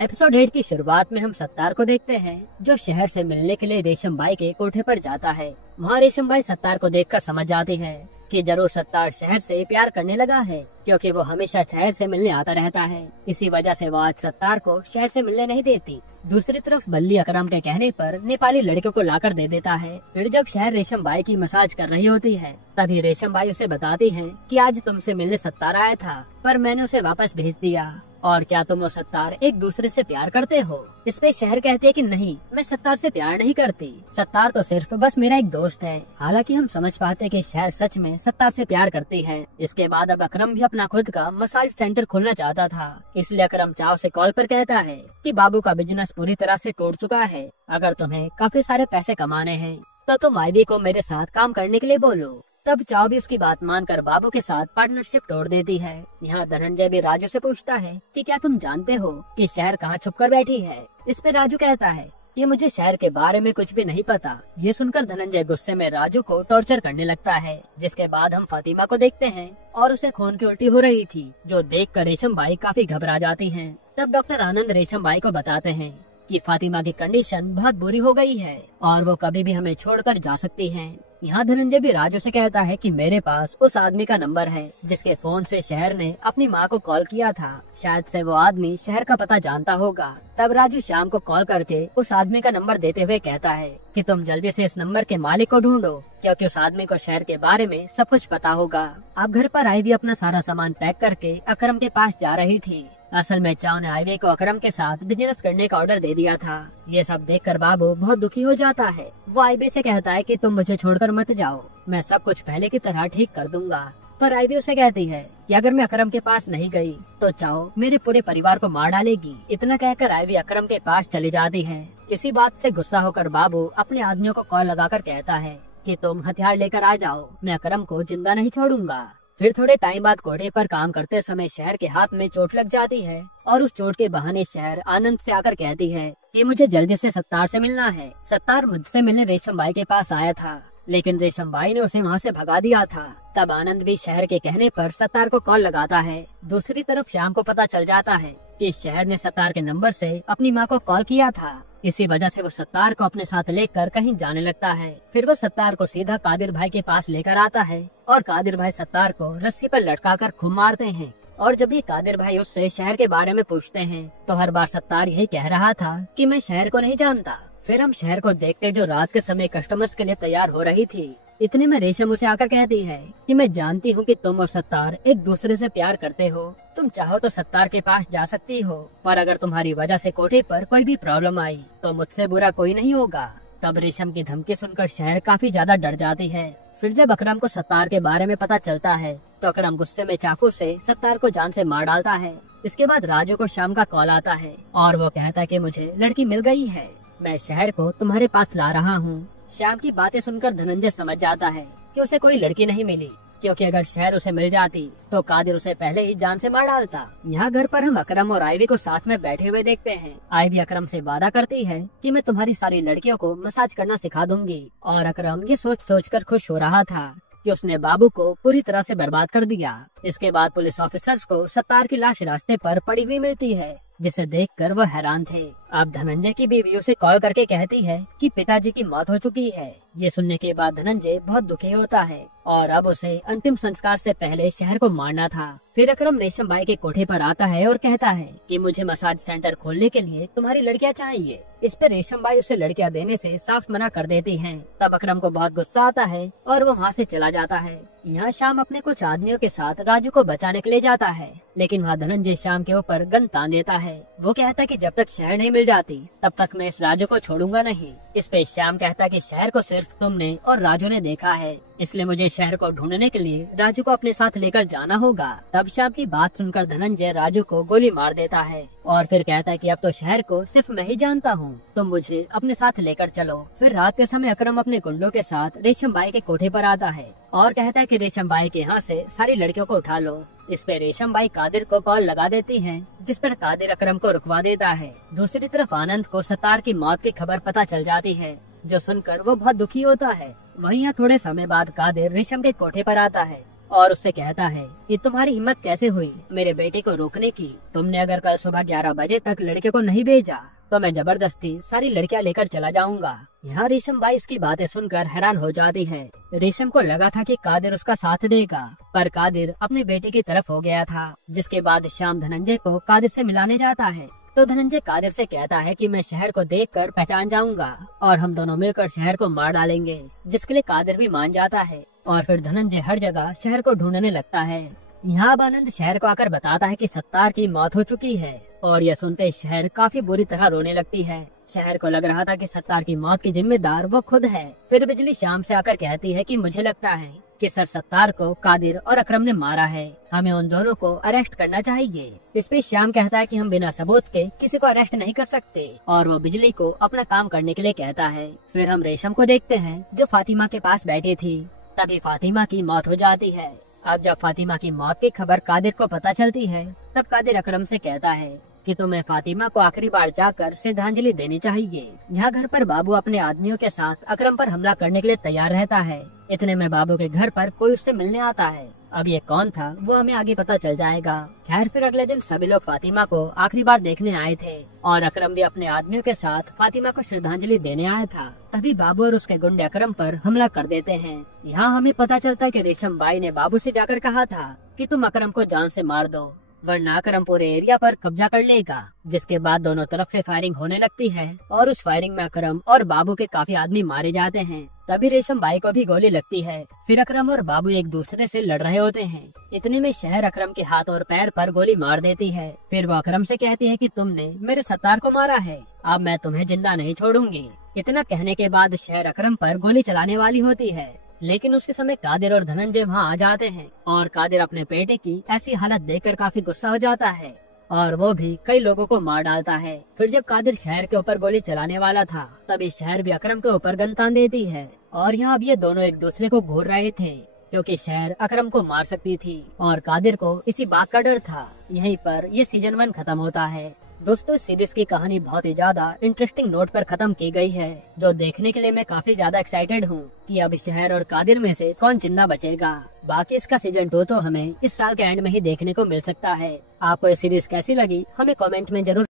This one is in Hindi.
एपिसोड 8 की शुरुआत में हम सत्तार को देखते हैं, जो शहर से मिलने के लिए रेशम बाई के कोठे पर जाता है। वहाँ रेशम बाई सत्तार को देखकर समझ जाती है कि जरूर सत्तार शहर से प्यार करने लगा है, क्योंकि वो हमेशा शहर से मिलने आता रहता है। इसी वजह से वो आज सत्तार को शहर से मिलने नहीं देती। दूसरी तरफ बल्ली अकरम के कहने पर नेपाली लड़कियों को लाकर दे देता है। फिर जब शहर रेशम बाई की मसाज कर रही होती है, तभी रेशम बाई उसे बताती है कि आज तुमसे मिलने सत्तार आया था, पर मैंने उसे वापस भेज दिया। और क्या तुम और सत्तार एक दूसरे से प्यार करते हो? इस पे शहर कहती है कि नहीं, मैं सत्तार से प्यार नहीं करती। सत्तार तो सिर्फ बस मेरा एक दोस्त है। हालांकि हम समझ पाते हैं कि शहर सच में सत्तार से प्यार करती है। इसके बाद अब अकरम भी अपना खुद का मसाज सेंटर खोलना चाहता था, इसलिए अकरम चाव से कॉल पर कहता है कि बाबू का बिजनेस पूरी तरह से टूट चुका है। अगर तुम्हें काफी सारे पैसे कमाने हैं तो तुम आईवी को मेरे साथ काम करने के लिए बोलो। तब चाव भी उसकी बात मानकर बाबू के साथ पार्टनरशिप तोड़ देती है। यहाँ धनंजय भी राजू से पूछता है कि क्या तुम जानते हो कि शहर कहाँ छुप कर बैठी है? इस पे राजू कहता है कि मुझे शहर के बारे में कुछ भी नहीं पता। ये सुनकर धनंजय गुस्से में राजू को टॉर्चर करने लगता है। जिसके बाद हम फातिमा को देखते हैं और उसे खून की उल्टी हो रही थी, जो देखकर रेशम बाई काफी घबरा जाती हैं। तब डॉक्टर आनंद रेशम बाई को बताते हैं कि फातिमा की कंडीशन बहुत बुरी हो गई है और वो कभी भी हमें छोड़कर जा सकती हैं। यहाँ धनंजय भी राजू से कहता है कि मेरे पास उस आदमी का नंबर है जिसके फोन से शहर ने अपनी माँ को कॉल किया था। शायद से वो आदमी शहर का पता जानता होगा। तब राजू शाम को कॉल करके उस आदमी का नंबर देते हुए कहता है कि तुम जल्दी से इस नंबर के मालिक को ढूंढो, क्योंकि उस आदमी को शहर के बारे में सब कुछ पता होगा। अब घर पर आईवी अपना सारा सामान पैक करके अकरम के पास जा रही थी। असल में चाव ने आईवी को अकरम के साथ बिजनेस करने का ऑर्डर दे दिया था। ये सब देखकर बाबू बहुत दुखी हो जाता है। वो आईवी से कहता है कि तुम मुझे छोड़कर मत जाओ, मैं सब कुछ पहले की तरह ठीक कर दूंगा। पर आईवी उसे कहती है कि अगर मैं अकरम के पास नहीं गई तो चाव मेरे पूरे परिवार को मार डालेगी। इतना कहकर आईवी अकरम के पास चली जाती है। इसी बात से गुस्सा होकर बाबू अपने आदमियों को कॉल लगाकर कहता है कि तुम हथियार लेकर आ जाओ, मैं अकरम को जिंदा नहीं छोड़ूंगा। फिर थोड़े टाइम बाद कोठे पर काम करते समय शहर के हाथ में चोट लग जाती है और उस चोट के बहाने शहर आनंद से आकर कहती है कि मुझे जल्दी से सत्तार से मिलना है। सत्तार मुझसे मिलने रेशम बाई के पास आया था, लेकिन रेशम बाई ने उसे वहाँ से भगा दिया था। तब आनंद भी शहर के कहने पर सत्तार को कॉल लगाता है। दूसरी तरफ शाम को पता चल जाता है कि शहर ने सत्तार के नंबर से अपनी माँ को कॉल किया था। इसी वजह से वो सत्तार को अपने साथ लेकर कहीं जाने लगता है। फिर वो सत्तार को सीधा कादिर भाई के पास लेकर आता है और कादिर भाई सत्तार को रस्सी पर लटकाकर खूब मारते हैं। और जब भी कादिर भाई उससे शहर के बारे में पूछते हैं तो हर बार सत्तार यही कह रहा था कि मैं शहर को नहीं जानता। फिर हम शहर को देखते जो रात के समय कस्टमर्स के लिए तैयार हो रही थी। इतने में रेशम उसे आकर कहती है कि मैं जानती हूँ कि तुम और सत्तार एक दूसरे से प्यार करते हो। तुम चाहो तो सत्तार के पास जा सकती हो, पर अगर तुम्हारी वजह से कोठे पर कोई भी प्रॉब्लम आई तो मुझसे बुरा कोई नहीं होगा। तब रेशम की धमकी सुनकर शहर काफी ज्यादा डर जाती है। फिर जब अकरम को सत्तार के बारे में पता चलता है तो अकरम गुस्से में चाकू से सत्तार को जान से मार डालता है। इसके बाद राजू को शाम का कॉल आता है और वो कहता है कि मुझे लड़की मिल गई है, मैं शहर को तुम्हारे पास ला रहा हूँ। श्याम की बातें सुनकर धनंजय समझ जाता है कि उसे कोई लड़की नहीं मिली, क्योंकि अगर शहर उसे मिल जाती तो कादिर उसे पहले ही जान से मार डालता। यहाँ घर पर हम अकरम और आईवी को साथ में बैठे हुए देखते हैं। आईवी अकरम से वादा करती है कि मैं तुम्हारी सारी लड़कियों को मसाज करना सिखा दूंगी, और अकरम ये सोच कर खुश हो रहा था कि उसने बाबू को पूरी तरह से बर्बाद कर दिया। इसके बाद पुलिस ऑफिसर्स को सत्तार की लाश रास्ते पर पड़ी हुई मिलती है, जिसे देखकर वो हैरान थे। अब धनंजय की बीवी उसे कॉल करके कहती है कि पिताजी की मौत हो चुकी है। ये सुनने के बाद धनंजय बहुत दुखी होता है और अब उसे अंतिम संस्कार से पहले शहर को मारना था। फिर अकरम रेशम बाई के कोठे पर आता है और कहता है कि मुझे मसाज सेंटर खोलने के लिए तुम्हारी लड़कियां चाहिए। इस पर रेशम बाई उसे लड़कियां देने से साफ मना कर देती हैं। तब अकरम को बहुत गुस्सा आता है और वो वहाँ से चला जाता है। यहाँ शाम अपने कुछ आदमियों के साथ राजू को बचाने के लिए जाता है, लेकिन वहाँ धनंजय शाम के ऊपर गन तान देता है। वो कहता है कि जब तक शहर नहीं मिल जाती तब तक मैं इस राजू को छोड़ूंगा नहीं। इस पे श्याम कहता है कि शहर को सिर्फ तुमने और राजू ने देखा है, इसलिए मुझे शहर को ढूंढने के लिए राजू को अपने साथ लेकर जाना होगा। तब श्याम की बात सुनकर धनंजय राजू को गोली मार देता है और फिर कहता है कि अब तो शहर को सिर्फ मैं ही जानता हूँ, तुम मुझे अपने साथ लेकर चलो। फिर रात के समय अकरम अपने गुंडों के साथ रेशम बाई के कोठे पर आता है और कहता है कि रेशम बाई के यहाँ से सारी लड़कियों को उठा लो। इस पे रेशम बाई कादिर को कॉल लगा देती हैं, जिस पर कादिर अकरम को रुकवा देता है। दूसरी तरफ आनंद को सत्तार की मौत की खबर पता चल जाती है, जो सुनकर वो बहुत दुखी होता है। वहीं यहाँ थोड़े समय बाद कादिर रेशम के कोठे पर आता है और उससे कहता है कि तुम्हारी हिम्मत कैसे हुई मेरे बेटे को रोकने की। तुमने अगर कल सुबह 11 बजे तक लड़के को नहीं भेजा तो मैं जबरदस्ती सारी लड़कियां लेकर चला जाऊंगा। यहाँ रेशम बाई इसकी बातें सुनकर हैरान हो जाती है। रेशम को लगा था कि कादिर उसका साथ देगा, पर कादिर अपने बेटे की तरफ हो गया था। जिसके बाद शाम धनंजय को कादिर से मिलाने जाता है तो धनंजय कादिर से कहता है कि मैं शहर को देखकर पहचान जाऊंगा और हम दोनों मिलकर शहर को मार डालेंगे, जिसके लिए कादिर भी मान जाता है। और फिर धनंजय हर जगह शहर को ढूंढने लगता है। यहाँ अब आनंद शहर को आकर बताता है कि सत्तार की मौत हो चुकी है और यह सुनते शहर काफी बुरी तरह रोने लगती है। शहर को लग रहा था कि सत्तार की मौत की जिम्मेदार वो खुद है। फिर बिजली शाम से आकर कहती है कि मुझे लगता है कि सर सत्तार को कादिर और अकरम ने मारा है, हमें उन दोनों को अरेस्ट करना चाहिए। इस पे श्याम कहता है कि हम बिना सबूत के किसी को अरेस्ट नहीं कर सकते और वो बिजली को अपना काम करने के लिए कहता है। फिर हम रेशम को देखते हैं जो फातिमा के पास बैठी थी। तभी फातिमा की मौत हो जाती है। अब जब फातिमा की मौत की खबर कादिर को पता चलती है तब कादिर अकरम से कहता है कि तुम्हें फातिमा को आखिरी बार जाकर श्रद्धांजलि देनी चाहिए। यहाँ घर पर बाबू अपने आदमियों के साथ अकरम पर हमला करने के लिए तैयार रहता है। इतने में बाबू के घर पर कोई उससे मिलने आता है। अब ये कौन था वो हमें आगे पता चल जाएगा। खैर फिर अगले दिन सभी लोग फातिमा को आखिरी बार देखने आए थे और अकरम भी अपने आदमियों के साथ फातिमा को श्रद्धांजलि देने आया था। तभी बाबू और उसके गुंडे अकरम पर हमला कर देते हैं। यहाँ हमें पता चलता है कि रेशम बाई ने बाबू से जाकर कहा था कि तुम अकरम को जान से मार दो वरना अकरम पूरे एरिया पर कब्जा कर लेगा। जिसके बाद दोनों तरफ से फायरिंग होने लगती है और उस फायरिंग में अकरम और बाबू के काफी आदमी मारे जाते हैं। तभी रेशम बाई को भी गोली लगती है। फिर अकरम और बाबू एक दूसरे से लड़ रहे होते हैं। इतने में शहर अकरम के हाथ और पैर पर गोली मार देती है। फिर वो अकरम से कहती है कि तुमने मेरे सत्तार को मारा है, अब मैं तुम्हें जिंदा नहीं छोड़ूंगी। इतना कहने के बाद शहर अकरम पर गोली चलाने वाली होती है, लेकिन उसी समय कादिर और धनंजय वहाँ आ जाते हैं और कादिर अपने बेटे की ऐसी हालत देखकर काफी गुस्सा हो जाता है और वो भी कई लोगों को मार डालता है। फिर जब कादिर शहर के ऊपर गोली चलाने वाला था तभी शहर भी अकरम के ऊपर गन तान देती है और यहाँ अब ये दोनों एक दूसरे को घूर रहे थे क्योंकि शहर अकरम को मार सकती थी और कादिर को इसी बात का डर था। यहीं पर ये सीजन 1 खत्म होता है। दोस्तों सीरीज की कहानी बहुत ही ज्यादा इंटरेस्टिंग नोट पर खत्म की गई है, जो देखने के लिए मैं काफी ज्यादा एक्साइटेड हूँ कि अब शहर और कादिर में से कौन जिंदा बचेगा। बाकी इसका सीजन 2 तो हमें इस साल के एंड में ही देखने को मिल सकता है। आपको ये सीरीज कैसी लगी हमें कमेंट में जरूर